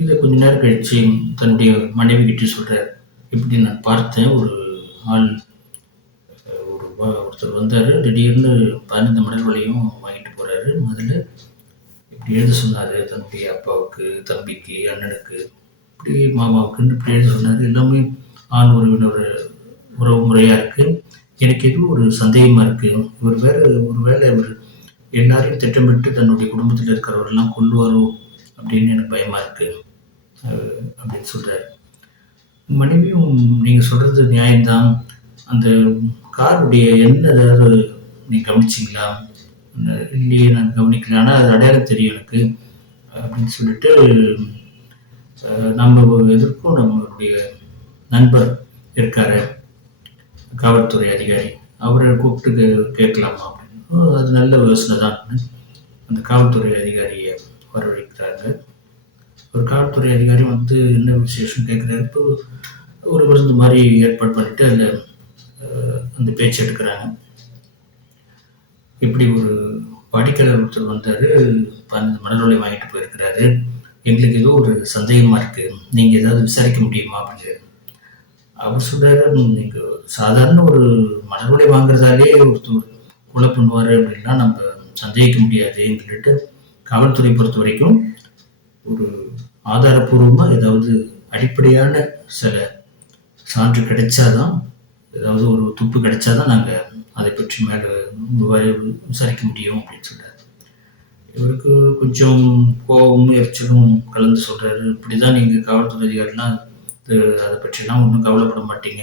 இதை கொஞ்ச நேரம் கழிச்சு தன்னுடைய மனைவி கிட்ட சொல்றாரு. இப்படி நான் பார்த்தேன், ஒரு ஆள் ஒருத்தர் வந்தாரு. திடீர்னு 15 மலர்களையும் வாங்கிட்டு போறாரு. முதல்ல இப்படி எழுத சொன்னாரு. தன்னுடைய அப்பாவுக்கு, தம்பிக்கு, அண்ணனுக்கு, இப்படி மாமாவுக்குன்னு இப்படி எழுத சொன்னாரு. எல்லாமே ஆண் உறவினர் உறவு முறையா இருக்கு. எனக்கு எதுவும் ஒரு சந்தேகமா இருக்கு. இவர் வேற ஒருவேளை இவர் எல்லாரையும் திட்டமிட்டு தன்னுடைய குடும்பத்தில் இருக்கிறவரெல்லாம் கொல்லுவாரோ அப்படின்னு எனக்கு பயமா இருக்கு அப்படின்னு சொல்றாரு. மனைவியும் நீங்க சொல்றது நியாயம்தான். அந்த காருடைய எண்ண ஏதாவது நீ கவனிச்சிங்களா? இல்லையே, நான் கவனிக்கல. ஆனால் அது அடையாளம் தெரியும் எனக்கு அப்படின்னு சொல்லிட்டு, நம்ம எதற்கும் நம்மளுடைய நண்பர் இருக்காரு, காவல்துறை அதிகாரி, அவரை கூப்பிட்டு கேட்கலாமா அப்படின்னு. அது நல்ல யோசனை தான். அந்த காவல்துறை அதிகாரியை வரவழைக்கிறாங்க. ஒரு காவல்துறை அதிகாரி வந்து என்ன விசேஷம் கேட்குறாரு. இப்போ ஒரு விருந்து மாதிரி ஏற்பாடு பண்ணிட்டு அதில் அந்த பேச்சு எடுக்கிறாங்க. இப்படி ஒரு வாடிக்கையாளர் ஒருத்தர் வந்தார், 15 மலர்களை வாங்கிட்டு போயிருக்கிறாரு. எங்களுக்கு ஏதோ ஒரு சந்தேகமாக இருக்குது, நீங்கள் ஏதாவது விசாரிக்க முடியுமா அப்படின்னு. அவர் சொல்கிறாரு, நீங்கள் சாதாரண ஒரு மலர்களை வாங்குறதாலே ஒருத்தர் கொலை பண்ணுவார் அப்படின்னா நம்ம சந்தேகிக்க முடியாதுன்னு சொல்லிட்டு, காவல்துறை பொறுத்த வரைக்கும் ஒரு ஆதாரப்பூர்வமாக ஏதாவது அடிப்படையான சில சான்று கிடைச்சாதான், ஏதாவது ஒரு துப்பு கிடைச்சாதான் நாங்கள் அதை பற்றி மேலே விசாரிக்க முடியும் அப்படின்னு சொல்கிறார். இவருக்கு கொஞ்சம் கோபமும் எரிச்சலும் கலந்து சொல்கிறாரு. இப்படி தான் நீங்கள் காவல்துறை அதிகாரிலாம் அதை பற்றிலாம் ஒன்றும் கவலைப்பட மாட்டீங்க,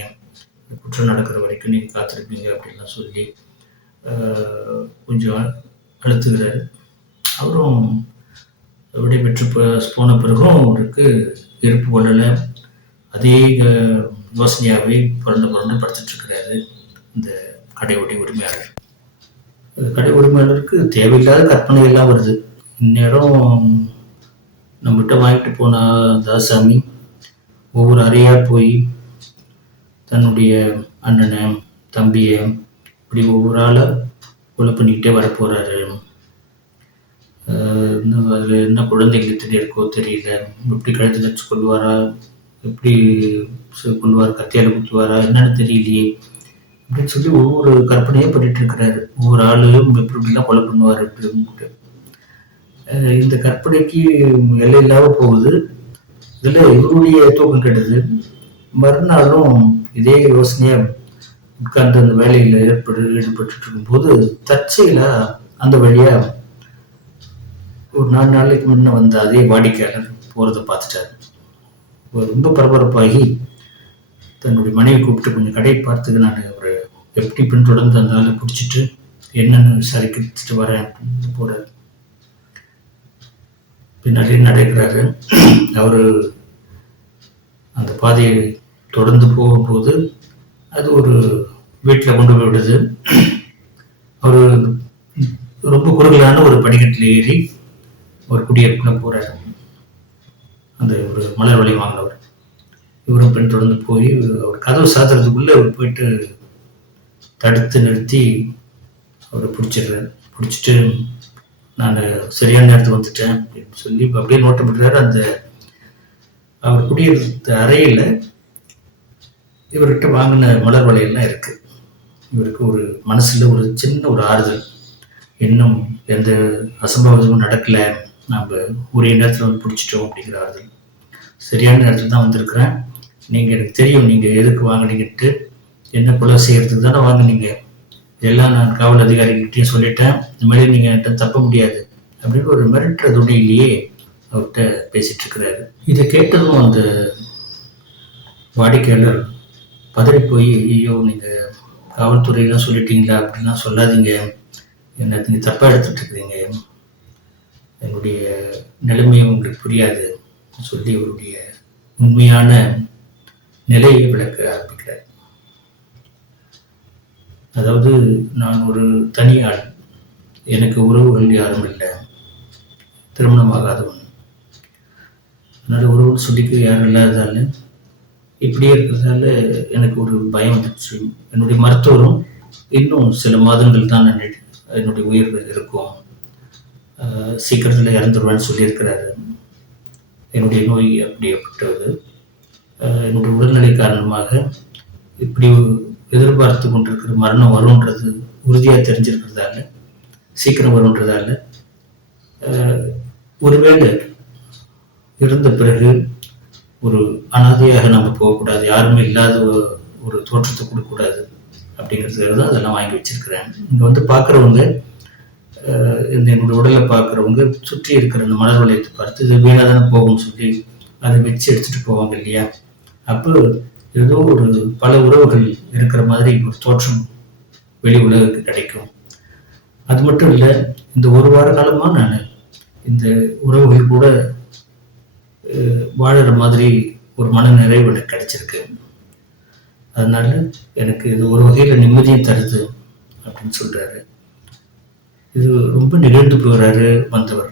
குற்றம் நடக்கிற வரைக்கும் நீங்கள் காத்திருப்பீங்க அப்படின்லாம் சொல்லி கொஞ்சம் அழுத்துகிறாரு. அவரும் விடைபெற்று போன பிறகும் அவருக்கு இருப்பு கொள்ளலை. அதே யோசனையாகவே புரண்டு படுத்துட்ருக்கிறாரு இந்த கடை உரிமையாளர். கடை உரிமையாளருக்கு தேவையில்லாத கற்பனை எல்லாம் வருது. இந்நேரம் நம்மகிட்ட வாங்கிட்டு போன தாசாமி ஒவ்வொரு அறையாக போய் தன்னுடைய அண்ணனை, தம்பியை, இப்படி ஒவ்வொரு ஆளாக கொலை பண்ணிக்கிட்டே வரப்போகிறாரு. அது என்ன குழந்தைங்களுக்கு இருக்கோ தெரியல. எப்படி கழுத்தில் வச்சு கொள்வாரா, எப்படி கொள்வார், கத்தியால் குத்துவாரா, என்னன்னு தெரியலையே அப்படின்னு சொல்லி ஒவ்வொரு கற்பனையும் பண்ணிட்டு இருக்கிறாரு. ஒவ்வொரு ஆளையும் எப்படிலாம் கொலை பண்ணுவார் அப்படின்னு. இந்த கற்பனைக்கு எல்லை இல்லாம போகுது. இதுல இவருடைய தூக்கம் கெடுது. மறுநாளும் இதே யோசனையா உட்கார்ந்து அந்த வேலையில ஈடுபட்டு இருக்கும்போது தற்செயலா அந்த வழியா ஒரு 4 நாளைக்கு முன்ன வந்த அதே வாடிக்கையாளர் போறதை பார்த்துட்டாரு. ரொம்ப பரபரப்பாகி தன்னுடைய மனைவி கூப்பிட்டு, கொஞ்சம் கடையை பார்த்துக்கு, நான் ஒரு எப்படி பின்தொடர்ந்து அந்த ஆளை பிடிச்சிட்டு என்னன்னு விசாரிக்கிட்டு வரேன் அப்படின்னு போறாரு. பின்னாடி நடக்கிறாரு. அவரு அந்த பாதையை தொடர்ந்து போகும்போது அது ஒரு வீட்டில் கொண்டு போய் விடுது. அவரு ரொம்ப குறுகலான ஒரு படிக்கட்டில் ஏறி ஒரு குடியிருப்புல போறாரு. அந்த ஒரு மலர் வழி வாங்கினவர் இவரும் பெண் தொடர்ந்து போய் அவர் கதவு சாத்துறதுக்குள்ள அவர் போயிட்டு தடுத்து நிறுத்தி அவரை பிடிச்சிடுறாரு. பிடிச்சிட்டு, நான் சரியான நேரத்துக்கு வந்துட்டேன் அப்படின்னு சொல்லி அப்படியே நோட்டம் விடுறாரு. அந்த அவர் குடியிருந்த அறையில் இவர்கிட்ட வாங்கின மலர் வளையெல்லாம் இருக்கு. இவருக்கு ஒரு மனசுல ஒரு சின்ன ஒரு ஆறுதல், இன்னும் எந்த அசம்பாவிதமும் நடக்கல, நம்ம உரிய நேரத்தில் வந்து பிடிச்சிட்டோம் அப்படிங்கிற ஆறுதல். சரியான நேரத்தில் தான் வந்திருக்கிறேன், நீங்கள் எனக்கு தெரியும் நீங்கள் எதுக்கு வாங்கினீங்கன்ட்டு, என்ன கொலை செய்யறதுக்கு தானே வாங்கினீங்க, எல்லாம் நான் காவல் அதிகாரிகிட்டையும் சொல்லிட்டேன், இந்த மாதிரி நீங்கள் என்கிட்ட தப்ப முடியாது அப்படின்னு ஒரு மிரட்டுற துணையிலேயே அவர்கிட்ட பேசிட்டு இருக்கிறாரு. இதை கேட்டதும் அந்த வாடிக்கையாளர் பதறி போய், ஐயோ நீங்கள் காவல்துறையெல்லாம் சொல்லிட்டீங்களா, அப்படின்லாம் சொல்லாதீங்க, என்ன நீங்கள் தப்பாக எடுத்துட்டு இருக்கிறீங்க, என்னுடைய நிலைமையை உங்களுக்கு புரியாது சொல்லி அவருடைய உண்மையான நிலையை விளக்க ஆரம்பிக்கிறார். அதாவது, நான் ஒரு தனியாள், எனக்கு உறவுகள் யாரும் இல்லை, திருமணமாகாதவன், அதனால் உறவுன்னு சொல்லிக்க யாரும் இல்லாததால இப்படியே இருக்கிறதால எனக்கு ஒரு பயம் வந்துடுச்சு. என்னுடைய மருத்துவரும் இன்னும் சில மாதங்கள் தான் என்னுடைய உயிர் இருக்கும், சீக்கிரத்தில் இறந்துருவேன்னு சொல்லியிருக்கிறாரு. என்னுடைய நோய் அப்படிப்பட்டது. என்னுடைய உடல்நிலை காரணமாக இப்படி எதிர்பார்த்து கொண்டிருக்கிற மரணம் வரும்ன்றது உறுதியாக தெரிஞ்சிருக்கிறதால, சீக்கிரம் வரும்ன்றதால, ஒருவேளை இருந்த பிறகு ஒரு அனாதையாக நம்ம போகக்கூடாது, யாருமே இல்லாத ஒரு தோற்றத்தை கொடுக்கக்கூடாது அப்படிங்கிறதுக்காக தான் அதெல்லாம் வாங்கி வச்சிருக்கிறேன். இங்கே வந்து பார்க்குறவங்க, இந்த என்னுடைய உடலை பார்க்குறவங்க சுற்றி இருக்கிற இந்த மலர் வளையத்தை பார்த்து இது வீணாக தானே போகும்னு சொல்லி அதை வச்சு எடுத்துகிட்டு போவாங்க இல்லையா? அப்போ ஏதோ ஒரு பல உறவுகள் இருக்கிற மாதிரி ஒரு தோற்றம் வெளி உலகுக்கு கிடைக்கும். அது மட்டும் இல்லை, இந்த ஒரு வார காலமாக நான் இந்த உறவுகள் கூட வாழற மாதிரி ஒரு மன நிறைவு எனக்கு கிடைச்சிருக்கு. அதனால எனக்கு இது ஒரு வகையில் நிம்மதியும் தருது அப்படின்னு சொல்றாரு. இது ரொம்ப நிகழ்ந்து போகிறாரு வந்தவர்,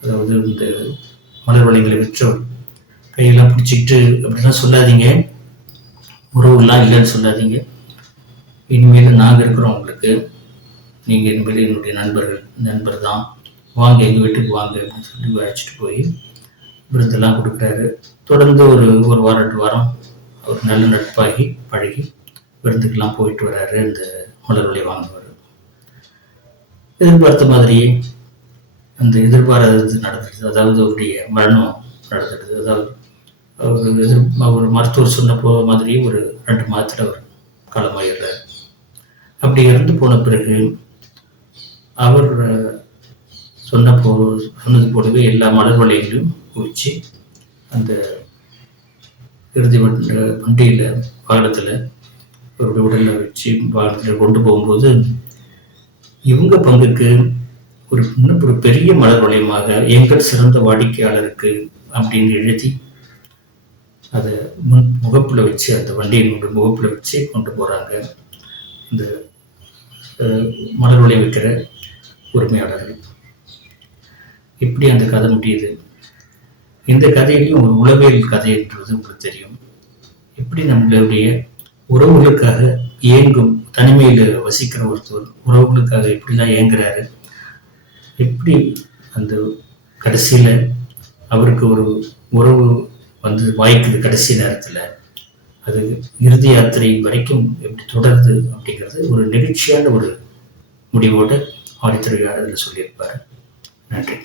அதாவது இந்த மலர் வளையங்களை விற்றவர். கையெல்லாம் பிடிச்சிக்கிட்டு அப்படிலாம் சொல்லாதீங்க, உறவுலாம் இல்லைன்னு சொல்லாதீங்க. இனிமேல் நாங்கள் இருக்கிறோம் உங்களுக்கு, நீங்கள் இனிமேல் என்னுடைய நண்பர் தான், வாங்க எங்கள் வீட்டுக்கு வாங்க அப்படின்னு சொல்லி அழைச்சிட்டு போய் விருந்தெல்லாம் கொடுக்குறாரு. தொடர்ந்து ஒரு வாரம் 2 வாரம் அவர் நல்ல நட்பாகி பழகி விருந்துக்கெல்லாம் போயிட்டு வர்றாரு. இந்த மலர் வளையம் வாங்குவார். எதிர்பார்த்த மாதிரியே அந்த எதிர்பாராதது நடந்துடுது. அதாவது அவருடைய மரணம் நடந்துடுது. அதாவது அவர் மருத்துவர் சொன்ன மாதிரியே ஒரு 2 மாதத்தில் அவர் காலமாயிடுறார். அப்படி இறந்து போன பிறகு அவர் சொன்னது போலவே எல்லா மலர் வளையங்களையும் குவிச்சு அந்த இறுதி வண்டியில் வாகனத்தில் அவருடைய உடலில் வச்சு வாகனத்தில் கொண்டு போகும்போது இவங்க பங்குக்கு ஒரு பெரிய மலர் வளையமாக எங்கள் சிறந்த வாடிக்கையாளருக்கு அப்படின்னு எழுதி அதை முகப்பில் வச்சு, அந்த வண்டியினுடைய முகப்பில் வச்சு கொண்டு போகிறாங்க இந்த மலர் வளையம் வைக்கிற உரிமையாளர்கள். இப்படி அந்த கதை முடியுது. இந்த கதையிலையும் ஒரு உளவியல் கதைன்றது உங்களுக்கு தெரியும். எப்படி நம்மளுடைய உறவுகளுக்காக ஏங்கும், தனிமையில் வசிக்கிற ஒருத்தர் உறவுகளுக்காக எப்படிலாம் ஏங்குறாரு, எப்படி அந்த கடைசியில் அவருக்கு ஒரு உறவு வந்து வாய்க்குது கடைசி நேரத்தில், அது இறுதி யாத்திரை வரைக்கும் எப்படி தொடருது அப்படிங்கிறது ஒரு நெகிழ்ச்சியான ஒரு முடிவோடு ஆதித்திரையாளர் சொல்லியிருப்பார். நன்றி.